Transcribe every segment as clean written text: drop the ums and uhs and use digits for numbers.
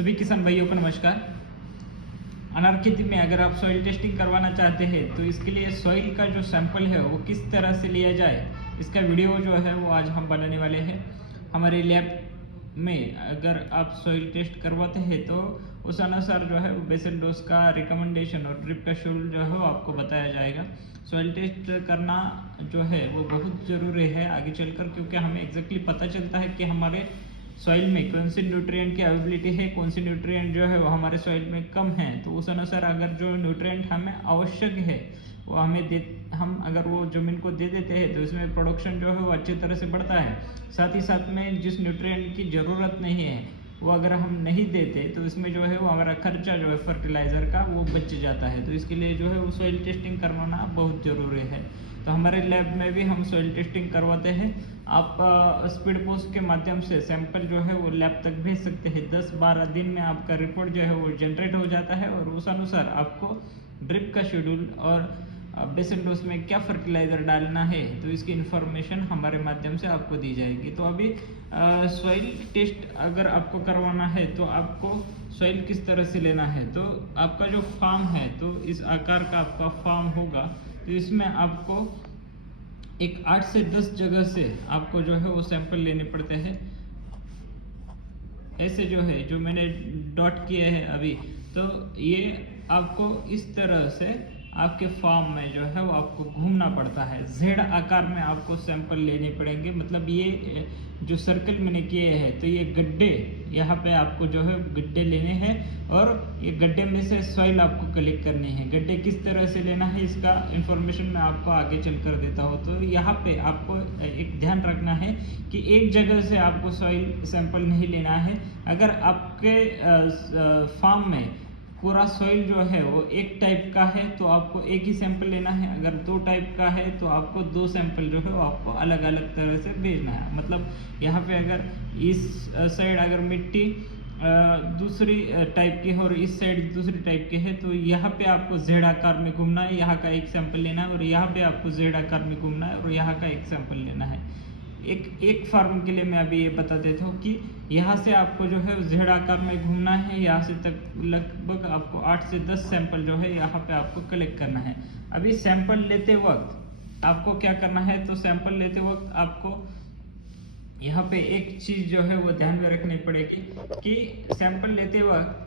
सभी किसान भाइयों को नमस्कार। अनार खेती में अगर आप सॉइल टेस्टिंग करवाना चाहते हैं तो इसके लिए सॉइल का जो सैंपल है वो किस तरह से लिया जाए, इसका वीडियो जो है वो आज हम बनाने वाले हैं। हमारे लैब में अगर आप सॉइल टेस्ट करवाते हैं तो उस अनुसार जो है वो बेसल डोज का रिकमेंडेशन और ड्रिप का शेड्यूल जो है वो आपको बताया जाएगा। सॉइल टेस्ट करना जो है वो बहुत ज़रूरी है आगे चलकर, क्योंकि हमें एग्जैक्टली पता चलता है कि हमारे सॉइल में कौन सी न्यूट्रिएंट की अवेलेबिलिटी है, कौन सी न्यूट्रिएंट जो है वो हमारे सॉइल में कम है। तो उस अनुसार अगर जो न्यूट्रिएंट हमें आवश्यक है वो हम अगर वो ज़मीन को दे देते हैं तो इसमें प्रोडक्शन जो है वो अच्छी तरह से बढ़ता है। साथ ही साथ में जिस न्यूट्रिएंट की ज़रूरत नहीं है वो अगर हम नहीं देते तो इसमें जो है वो हमारा खर्चा जो है फर्टिलाइज़र का वो बच जाता है। तो इसके लिए जो है वो सॉइल टेस्टिंग करवाना बहुत ज़रूरी है। तो हमारे लैब में भी हम सॉइल टेस्टिंग करवाते हैं। आप स्पीड पोस्ट के माध्यम से सैंपल जो है वो लैब तक भेज सकते हैं। 10-12 दिन में आपका रिपोर्ट जो है वो जनरेट हो जाता है और उस अनुसार आपको ड्रिप का शेड्यूल और बेसल डोज में क्या फर्टिलाइज़र डालना है तो इसकी इन्फॉर्मेशन हमारे माध्यम से आपको दी जाएगी। तो अभी सॉइल टेस्ट अगर आपको करवाना है तो आपको सॉइल किस तरह से लेना है, तो आपका जो फार्म है तो इस आकार का आपका फार्म होगा। तो इसमें आपको एक 8 से 10 जगह से आपको जो है वो सैंपल लेने पड़ते हैं। ऐसे जो है जो मैंने डॉट किए हैं अभी, तो ये आपको इस तरह से आपके फार्म में जो है वो आपको घूमना पड़ता है। जेड आकार में आपको सैंपल लेने पड़ेंगे। मतलब ये जो सर्कल मैंने किए हैं तो ये गड्ढे, यहाँ पे आपको जो है गड्ढे लेने हैं और ये गड्ढे में से सॉइल आपको कलेक्ट करनी है। गड्ढे किस तरह से लेना है इसका इंफॉर्मेशन मैं आपको आगे चल कर देता हूँ। तो यहाँ पे आपको एक ध्यान रखना है कि एक जगह से आपको सॉइल सैंपल नहीं लेना है। अगर आपके फार्म में पूरा सॉइल जो है वो एक टाइप का है तो आपको एक ही सैंपल लेना है। अगर 2 टाइप का है तो आपको 2 सैंपल जो है वो आपको अलग अलग तरह से भेजना है। मतलब यहाँ पे अगर इस साइड अगर मिट्टी दूसरी टाइप की है और इस साइड दूसरी टाइप की है तो यहाँ पे आपको जेड आकार में घूमना है, यहाँ का एक सैंपल लेना है, और यहाँ पे आपको जेड आकार में घूमना है और यहाँ का एक सैंपल लेना है। एक फार्म के लिए मैं अभी ये बता देता हूँ कि यहाँ से आपको जो है जेड आकार में घूमना है, यहाँ से तक लगभग आपको 8 से 10 सैंपल जो है यहाँ पे आपको कलेक्ट करना है। अभी सैंपल लेते वक्त आपको क्या करना है, तो सैंपल लेते वक्त आपको यहाँ पे एक चीज़ जो है वो ध्यान में रखनी पड़ेगी कि सैंपल लेते वक्त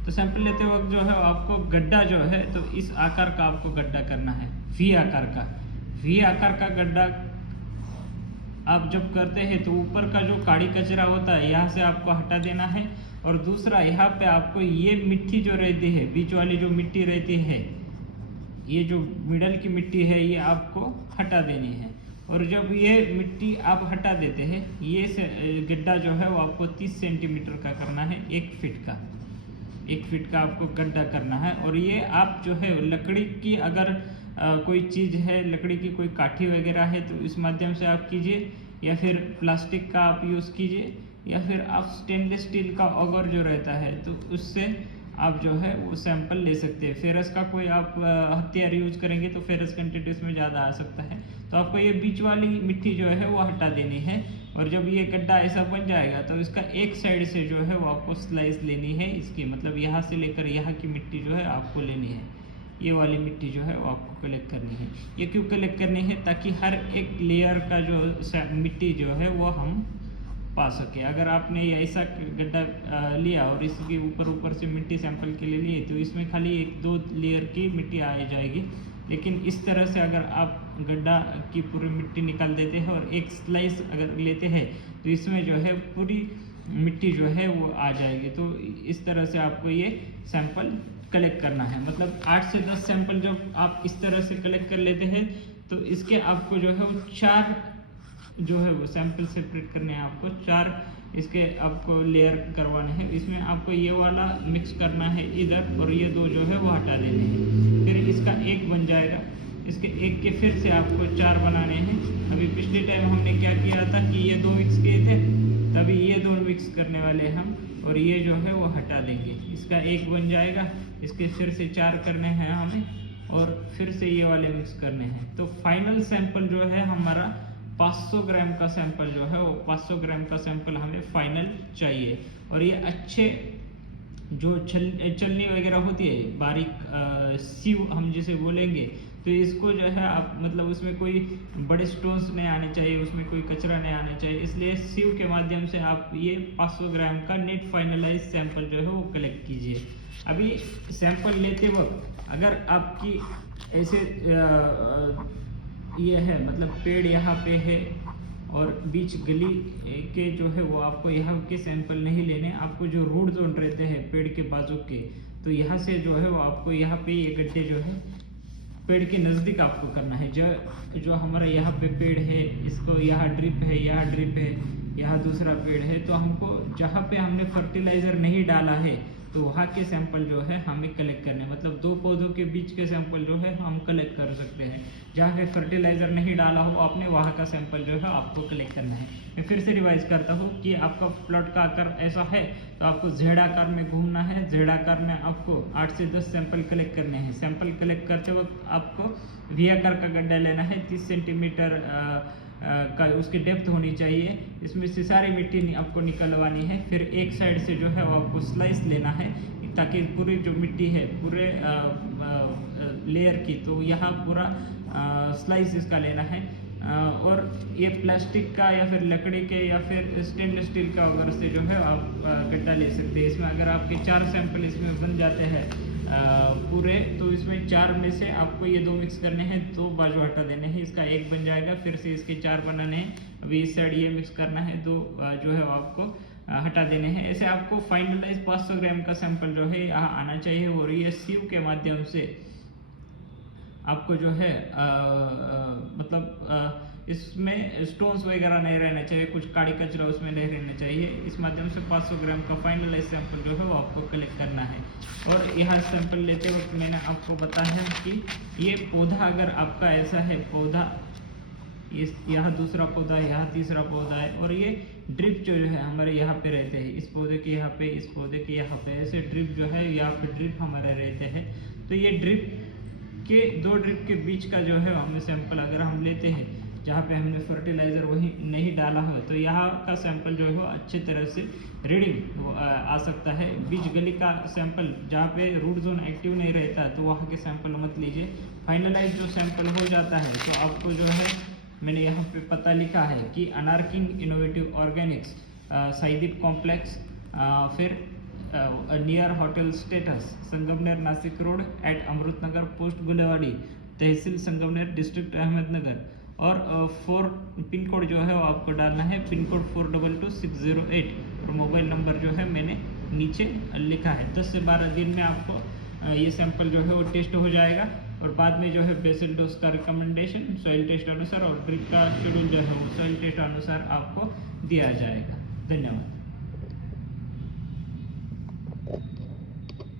तो सैंपल लेते वक्त जो है आपको गड्ढा जो है तो इस आकार का आपको गड्ढा करना है, वी आकार का। वी आकार का गड्ढा आप जब करते हैं तो ऊपर का जो काड़ी कचरा होता है यहाँ से आपको हटा देना है, और दूसरा यहाँ पे आपको ये मिट्टी जो रहती है, बीच वाली जो मिट्टी रहती है, ये जो मिडल की मिट्टी है ये आपको हटा देनी है। और जब ये मिट्टी आप हटा देते हैं, ये गड्ढा जो है वो आपको 30 सेंटीमीटर का करना है, 1 फीट का। 1 फीट का आपको गड्ढा करना है। और ये आप जो है लकड़ी की अगर कोई चीज़ है, लकड़ी की कोई काठी वगैरह है तो इस माध्यम से आप कीजिए, या फिर प्लास्टिक का आप यूज़ कीजिए, या फिर आप स्टेनलेस स्टील का ऑगर जो रहता है तो उससे आप जो है वो सैंपल ले सकते हैं। फेरस का कोई आप हथियार यूज करेंगे तो फेरस कंटेंट इसमें ज़्यादा आ सकता है। तो आपको ये बीच वाली मिट्टी जो है वो हटा देनी है। और जब ये गड्ढा ऐसा बन जाएगा तो इसका एक साइड से जो है वो आपको स्लाइस लेनी है इसकी, मतलब यहाँ से लेकर यहाँ की मिट्टी जो है आपको लेनी है। ये वाली मिट्टी जो है वो आपको कलेक्ट करनी है। ये क्यों कलेक्ट करनी है, ताकि हर एक लेयर का जो मिट्टी जो है वो हम पा सके। अगर आपने ऐसा गड्ढा लिया और इसके ऊपर से मिट्टी सैंपल के लिए लिए तो इसमें खाली 1-2 लेयर की मिट्टी आ जाएगी। लेकिन इस तरह से अगर आप गड्ढा की पूरी मिट्टी निकाल देते हैं और एक स्लाइस अगर लेते हैं तो इसमें जो है पूरी मिट्टी जो है वो आ जाएगी। तो इस तरह से आपको ये सैंपल कलेक्ट करना है। मतलब 8 से 10 सैंपल जब आप इस तरह से कलेक्ट कर लेते हैं तो इसके आपको जो है वो 4 जो है वो सैंपल सेपरेट करने हैं। आपको 4 इसके आपको लेयर करवाने हैं। इसमें आपको ये वाला मिक्स करना है इधर, और ये 2 जो है वो हटा देने हैं। फिर इसका 1 बन जाएगा, इसके 1 के फिर से आपको 4 बनाने हैं। अभी पिछले टाइम हमने क्या किया था कि ये 2 मिक्स किए थे, तभी ये 2 मिक्स करने वाले हम, और ये जो है वो हटा देंगे। इसका 1 बन जाएगा, इसके फिर से 4 करने हैं हमें, और फिर से ये वाले मिक्स करने हैं। तो फाइनल सैंपल जो है हमारा 500 ग्राम का सैंपल जो है वो 500 ग्राम का सैंपल हमें फाइनल चाहिए। और ये अच्छे जो चलनी वगैरह होती है बारीक सीव हम जिसे बोलेंगे, तो इसको जो है आप मतलब उसमें कोई बड़े स्टोन्स नहीं आने चाहिए, उसमें कोई कचरा नहीं आना चाहिए, इसलिए सीव के माध्यम से आप ये 500 ग्राम का नेट फाइनलाइज सैंपल जो है वो कलेक्ट कीजिए। अभी सैंपल लेते वक्त अगर आपकी ऐसे ये है मतलब पेड़ यहाँ पे है और बीच गली के जो है वो आपको यहाँ के सैंपल नहीं लेने, आपको जो रूट जोन रहते हैं पेड़ के बाजू के, तो यहाँ से जो है वो आपको यहाँ पे ये गड्ढे जो है पेड़ के नज़दीक आपको करना है। जो हमारा यहाँ पे पेड़ है, इसको यहाँ ड्रिप है, यहाँ ड्रिप है, यहाँ दूसरा पेड़ है, तो हमको जहाँ पे हमने फर्टिलाइज़र नहीं डाला है तो वहाँ के सैंपल जो है हमें कलेक्ट करने, मतलब दो पौधों के बीच के सैंपल जो है हम कलेक्ट कर सकते हैं। जहाँ पे फर्टिलाइज़र नहीं डाला हो आपने वहाँ का सैंपल जो है आपको कलेक्ट करना है। मैं फिर से रिवाइज करता हूँ कि आपका प्लॉट का आकार ऐसा है तो आपको जेड आकार में घूमना है। जेड आकार में आपको 8 से 10 सैंपल कलेक्ट करने हैं। सैंपल कलेक्ट करते वक्त आपको वी आकार का गड्ढा लेना है, 30 सेंटीमीटर का उसकी डेप्थ होनी चाहिए। इसमें से सारी मिट्टी आपको निकलवानी है। फिर एक साइड से जो है वो आपको स्लाइस लेना है ताकि पूरी जो मिट्टी है पूरे लेयर की, तो यहाँ पूरा स्लाइस इसका लेना है। और ये प्लास्टिक का या फिर लकड़ी के या फिर स्टेनलेस स्टील का वगैरह से जो है आप गड्ढा ले सकते हैं। इसमें अगर आपके 4 सैंपल इसमें बन जाते हैं पूरे, तो इसमें 4 में से आपको ये 2 मिक्स करने हैं, 2 बाजू हटा देने हैं, इसका 1 बन जाएगा। फिर से इसके 4 बनाने हैं, अभी इस साइड ये मिक्स करना है, 2 जो है वो आपको हटा देने हैं। ऐसे आपको फाइनलाइज 500 ग्राम का सैंपल जो है यहाँ आना चाहिए। और ये सीव के माध्यम से आपको जो है मतलब इसमें स्टोन्स वगैरह नहीं रहना चाहिए, कुछ काड़ी कचरा उसमें नहीं रहना चाहिए। इस माध्यम से 500 ग्राम का फाइनलाइज सैंपल जो है वो आपको कलेक्ट करना है। और यहाँ सैंपल लेते वक्त मैंने आपको बताया कि ये पौधा अगर आपका ऐसा है, पौधा यहाँ दूसरा पौधा है, यहाँ तीसरा पौधा है, और ये ड्रिप जो है हमारे यहाँ पे रहते हैं, इस पौधे के यहाँ पे, इस पौधे के यहाँ पे, ऐसे ड्रिप जो है यहाँ पे ड्रिप हमारे रहते हैं। तो ये ड्रिप के 2 ड्रिप के बीच का जो है हमें सैंपल अगर हम लेते हैं जहाँ पे हमने फर्टिलाइज़र वही नहीं डाला हो, तो यहाँ का सैंपल जो है वो अच्छी तरह से रीडिंग आ सकता है। बीच गली का सैंपल जहाँ पे रूट जोन एक्टिव नहीं रहता तो वहाँ के सैंपल मत लीजिए। फाइनलाइज जो सैंपल हो जाता है तो आपको जो है मैंने यहाँ पे पता लिखा है कि अनार्किंग इनोवेटिव ऑर्गेनिक्स, साइदीप कॉम्प्लेक्स, फिर near hotel status, Sangamner Nashik road at Amritnagar post Gulewadi, tehsil Sangamner, district Ahmednagar. और 4 पिन कोड जो है वो आपको डालना है, पिन कोड 422608। और मोबाइल नंबर जो है मैंने नीचे लिखा है। 10 से 12 दिन में आपको ये सैंपल जो है वो टेस्ट हो जाएगा। और बाद में जो है बेसिल डोज का रिकमेंडेशन सॉइल टेस्ट अनुसार और ड्रिप का शेड्यूल जो है वो सॉइल टेस्ट अनुसार आपको दिया जाएगा। धन्यवाद।